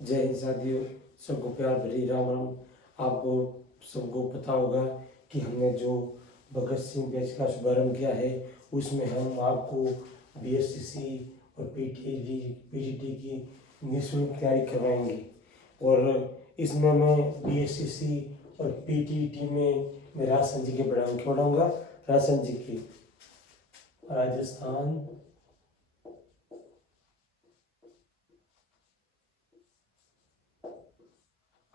जय हिंद साथियों, सबको प्यार भरी राम राम। आपको सबको पता होगा कि हमने जो भगत सिंह बैच का शुभारंभ किया है, उसमें हम आपको बीएससीसी और पीटीटी की निःशुल्क तैयारी करवाएंगे। और इसमें मैं बीएससीसी और पीटीटी में मैं राजस्थान जी के पढ़ाऊँगा। राजस्थान जी के राजस्थान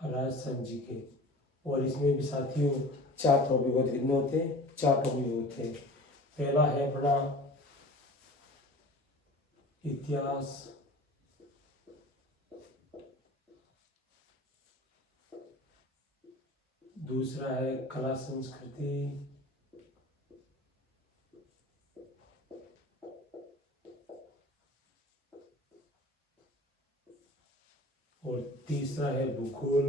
राजस्थान जी के। और इसमें भी साथियों 4 टॉपिक होते, कितने होते हैं? 4 टॉपिक होते हैं। पहला है अपना इतिहास, दूसरा है कला संस्कृति, और तीसरा है भूगोल,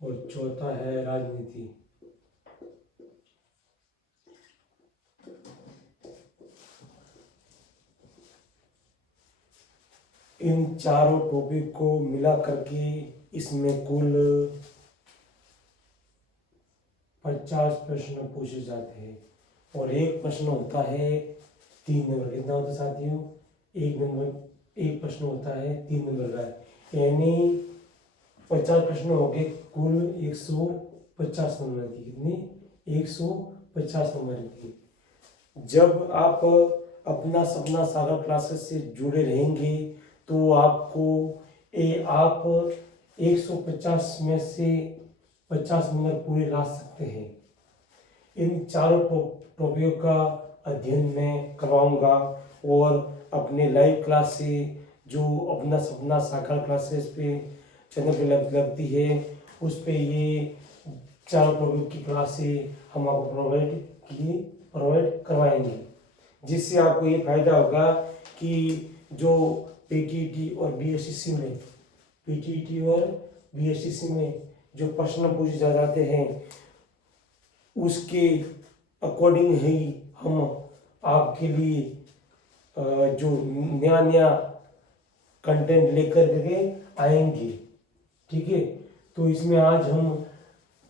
और चौथा है राजनीति। इन चारों टॉपिक को मिला करके इसमें कुल 50 प्रश्न पूछे जाते हैं। और एक प्रश्न होता है 3 नंबर। कितना होता है साथियों? एक प्रश्न होता है 3 नंबर का, यानी 50 प्रश्न हो गए, कुल 150 नंबर की। कितनी? 150 नंबर की। जब आप अपना सपना सागर क्लासेस से जुड़े रहेंगे तो आप 150 में से 50 नंबर पूरे ला सकते हैं। इन चारों टॉपिकों का अध्ययन मैं करवाऊंगा। और अपने लाइव क्लास से जो अपना सपना साकार क्लासेस पे चैनल पे लगती है, उस पे ये चारों टॉपिक की क्लासें हम आपको प्रोवाइड करवाएंगे। जिससे आपको ये फायदा होगा कि जो पीटीटी और बीएससीसी में जो प्रश्न पूछे जाते हैं, उसके अकॉर्डिंग ही हम आपके लिए जो नया कंटेंट लेकर के आएंगे। ठीक है, तो इसमें आज हम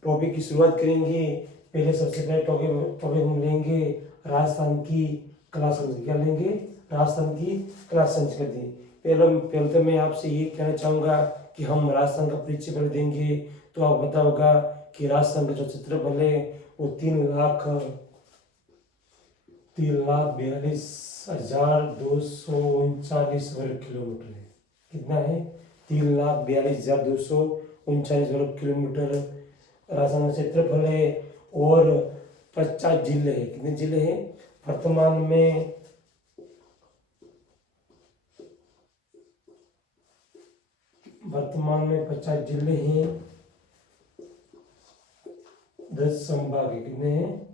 टॉपिक की शुरुआत करेंगे। पहले सबसे पहले टॉपिक हम लेंगे राजस्थान की कला संस्कृति। क्या लेंगे? राजस्थान की कला संस्कृति। पहले तो मैं आपसे ये कहना चाहूँगा कि हम राजस्थान का परिचय पहले देंगे। तो आपको पता होगा कि राजस्थान का जो क्षेत्रफल है वो 3,42,239 वर्ग किलोमीटर है। कितना है? 3,42,239 वर्ग किलोमीटर राजस्थान का क्षेत्रफल है। और 50 जिले हैं। कितने जिले हैं वर्तमान में? 50 जिले हैं। 10 संभाग है। कितने हैं?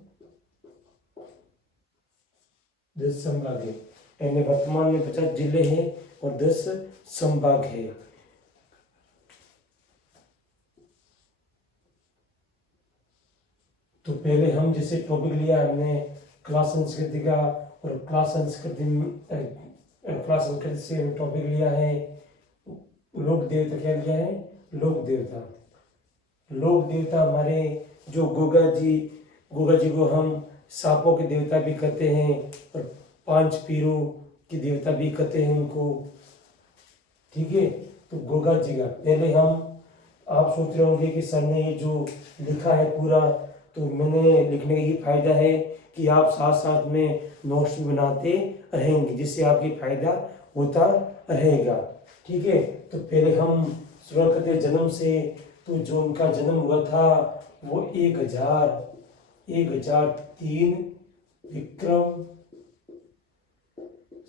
10 संभाग है। यानी वर्तमान में 50 जिले हैं और 10 संभाग है। तो पहले हम जैसे टॉपिक लिया हमने कला संस्कृति का, और कला संस्कृति से टॉपिक लिया है लोक देवता। क्या लिया है? लोक देवता। लोक देवता हमारे जो गोगा जी को हम सांपों के देवता भी कहते हैं, और 5 पीरों के देवता भी कहते हैं उनको। ठीक है, तो गोगा जी का पहले हम, आप सोच रहे होंगे कि सर ने ये जो लिखा है पूरा, तो मैंने लिखने का ये फायदा है कि आप साथ साथ में नोट्स भी बनाते रहेंगे, जिससे आपकी फायदा होता रहेगा। ठीक है, तो पहले हम शुरुआत करते हैं जन्म से। तो जो उनका जन्म हुआ था वो 1003 विक्रम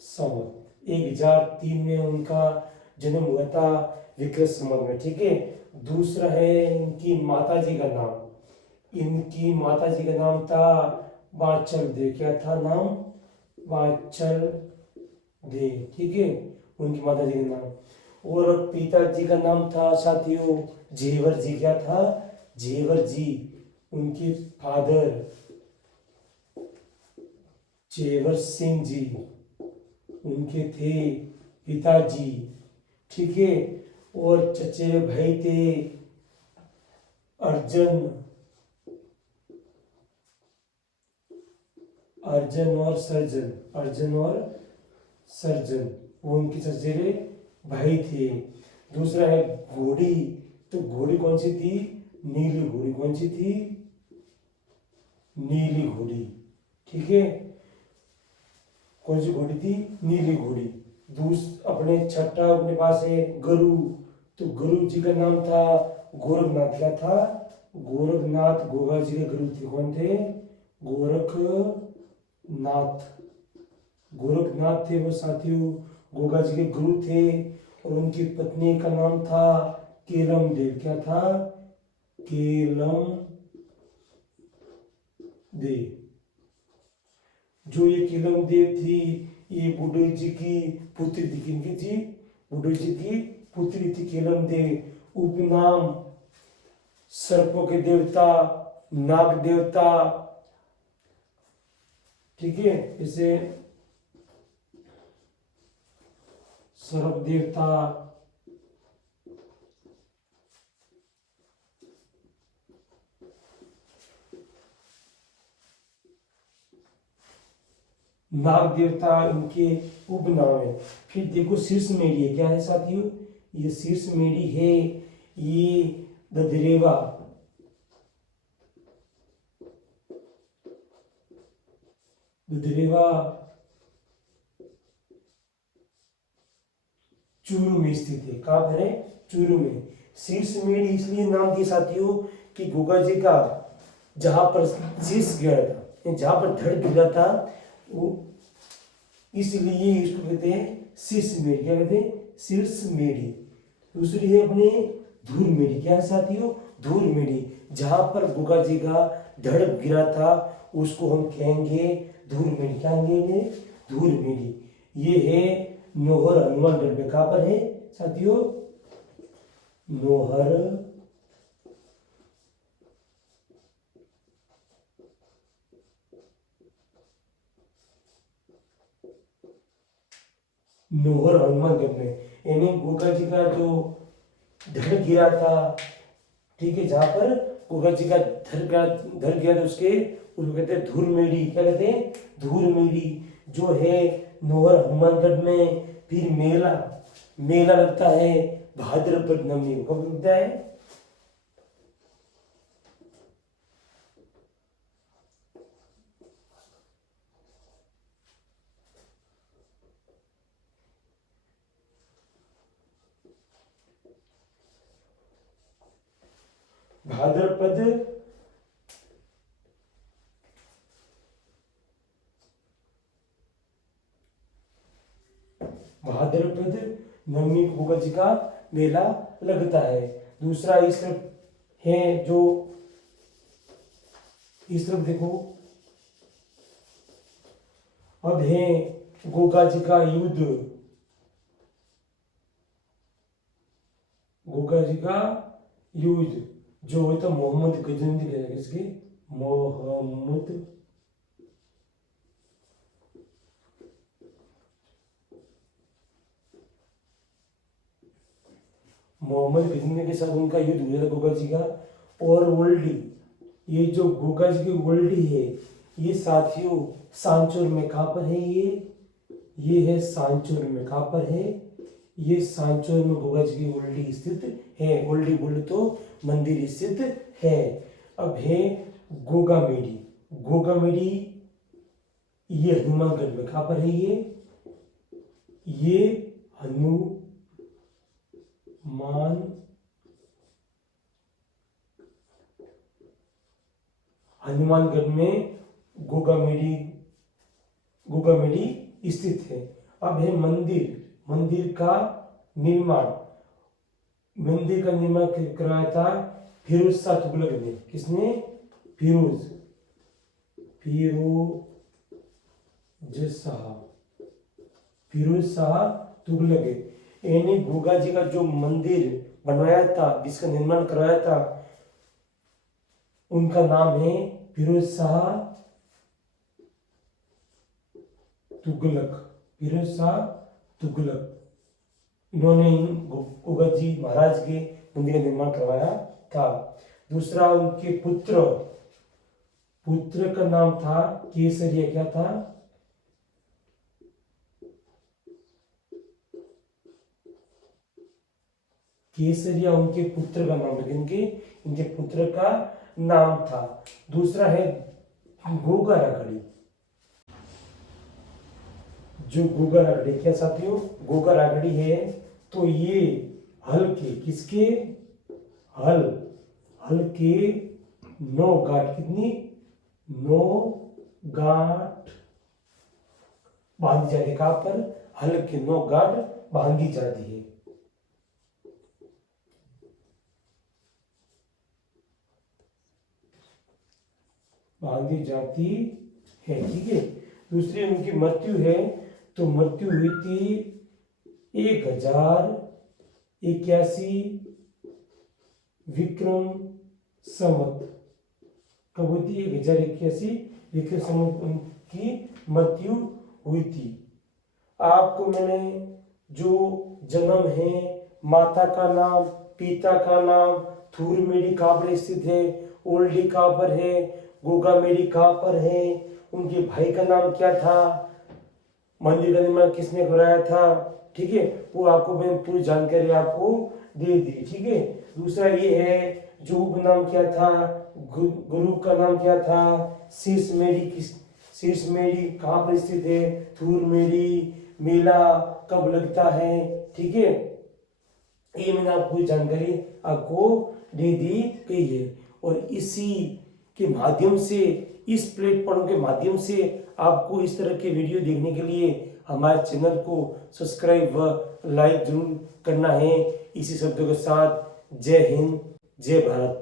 संवत 1003 में उनका जन्म हुआ था, विक्रम संवत में। ठीक है, दूसरा है इनकी माता जी का नाम। इनकी माता जी का नाम था वात्सल देव। क्या था नाम? वात्सल देव। ठीक है, उनकी माता जी का नाम। और पिताजी का नाम था साथियों जेवर जी। क्या था? जेवर जी। उनके फादर चेवर सिंह जी, उनके थे पिताजी, ठीक है। और चचेरे भाई थे अर्जन, अर्जन और सर्जन, अर्जन और सर्जन, वो उनके चचेरे भाई थे। दूसरा है घोड़ी, तो घोड़ी कौन सी थी? नीली घोड़ी। कौन सी थी? नीली घोड़ी, ठीक है। कौन सी घोड़ी थी? नीली घोड़ी। अपने छठा अपने पास है गुरु, तो गुरु जी का नाम था गोरखनाथ। क्या था? गोरखनाथ गोगा जी के गुरु थे। कौन थे? गोरखनाथ, गोरखनाथ थे वो साथियों, गोगा जी के गुरु थे। और उनकी पत्नी का नाम था केलम देव। क्या था? केलम देव। जो ये केलम देव थी, ये बुड्ढे जी की पुत्री थी। किनकी थी? बुड्ढे जी की पुत्री थी केलम देव। उपनाम सर्पों के देवता, नाग देवता, ठीक है। इसे सर्प देवता, नाग देवता इनके उपनाम है। फिर देखो शीर्ष मेढ़ी है। क्या है साथियों? ये शीर्ष मेढ़ी है, ये ददरेवा, ददरेवा चूरू में स्थित है। कहाँ पर है? चूरू में। शीर्ष मेढ़ी इसलिए नाम दिया साथियों कि गोगा जी का जहां पर शीर्ष गिरा था, जहां पर धड़ गिरा था, वो इसलिए इसको कहते हैं शीर्ष मेढ़ी। क्या कहते हैं? शीर्ष मेढ़ी। दूसरी है अपने धूर मेढ़ी। क्या है साथियों? धूर मेढ़ी। जहां पर गोगा जी का धड़ गिरा था उसको हम कहेंगे धूर मेढ़ी। क्या कहेंगे? धूर मेढ़ी। ये है नोहर हनुमानगढ़ में। कहां पर है साथियों? नोहर नोहर हनुमानगढ़ में। यानी गोगा जी का जो धड़ गिरा था, ठीक है, जहां पर गोगा जी का धड़ गिरा था उसको कहते हैं धूर मेढ़ी। क्या कहते हैं? धूर मेढ़ी, जो है नोहर हनुमानगढ़ में। फिर मेला, मेला लगता है भाद्रपद नवमी को। कब लगता है? भाद्रपद भाद्रपद नवमी को गोगा जी का मेला लगता है। दूसरा इस तरफ है, जो इस तरफ देखो, अब है गोगा जी का युद्ध, गोगा जी का युद्ध जो होता मोहम्मद गजनवी के, इसके मोहम्मद मोहम्मद गजनवी के साथ उनका युद्ध हुआ था गोगा जी का। और वर्ल्डी, ये जो गोगा जी की वर्ल्डी है, ये साथियों सांचौर में। कहाँ पर है ये है सांचौर में। कहाँ पर है? ये सांचौर में गोगा जी की वर्ल्डी स्थित है। वर्ल्डी बोले तो मंदिर स्थित है। अब है गोगा मेढ़ी। गोगा मेढ़ी ये हनुमानगढ़ में। कहाँ पर है ये हनुमानगढ़ में गोगा मेढ़ी स्थित है। अब है मंदिर, मंदिर का निर्माण, मंदिर का निर्माण कराया था फिरोज शाह तुगलक ने। किसने? फिरोज शाह तुगलक। यानी गोगा जी का जो मंदिर बनवाया था, जिसका निर्माण करवाया था, उनका नाम है फिरोज शाह तुगलक, फिरोज शाह तुगलक, इन्होंने उगत जी महाराज के मंदिर का निर्माण करवाया था। दूसरा उनके पुत्र का नाम था केसरिया, क्या था? केसरिया उनके पुत्र का नाम, लेकिन इनके पुत्र का नाम था। दूसरा है गोगा रागड़ी। जो गोगा रागड़ी, क्या साथियों? गोगा रागड़ी है तो ये हल के, किसके? हल के 9 गांठ, कितनी? 9 गांठ बांधी जाती है। कहां पर? हल के 9 गांठ बांधी जाती है। बांधी जाती है, ठीक है। दूसरी उनकी मृत्यु है तो मृत्यु हुई थी 1081 विक्रम संवत। कब हुई थी? 1081 विक्रम संवत उनकी मृत्यु हुई थी। आपको मैंने जो जन्म है, माता का नाम, पिता का नाम, थूरमेड़ी कहाँ पर स्थित है, ओल्डी कहाँ पर है, गोगामेड़ी कहाँ पर है, उनके भाई का नाम क्या था, मंदिर का निर्माण किसने कराया था, ठीक है, वो आपको मैंने पूरी जानकारी आपको दे दी, ठीक है। दूसरा ये है जो उपनाम क्या था, गुरु का नाम क्या था, शीर्ष मेड़ी कहाँ पर स्थित है, थूरमेड़ी, मेला कब लगता है, ठीक है। ये मैंने आपको जानकारी आपको दे दी गई है। और इसी के माध्यम से, इस प्लेटफॉर्म के माध्यम से आपको इस तरह के वीडियो देखने के लिए हमारे चैनल को सब्सक्राइब व लाइक जरूर करना है। इसी शब्दों के साथ जय हिंद, जय भारत।